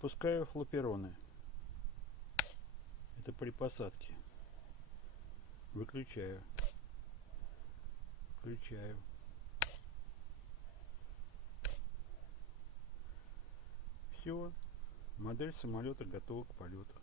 Запускаю флопероны. Это при посадке. Выключаю. Включаю. Все. Модель самолета готова к полету.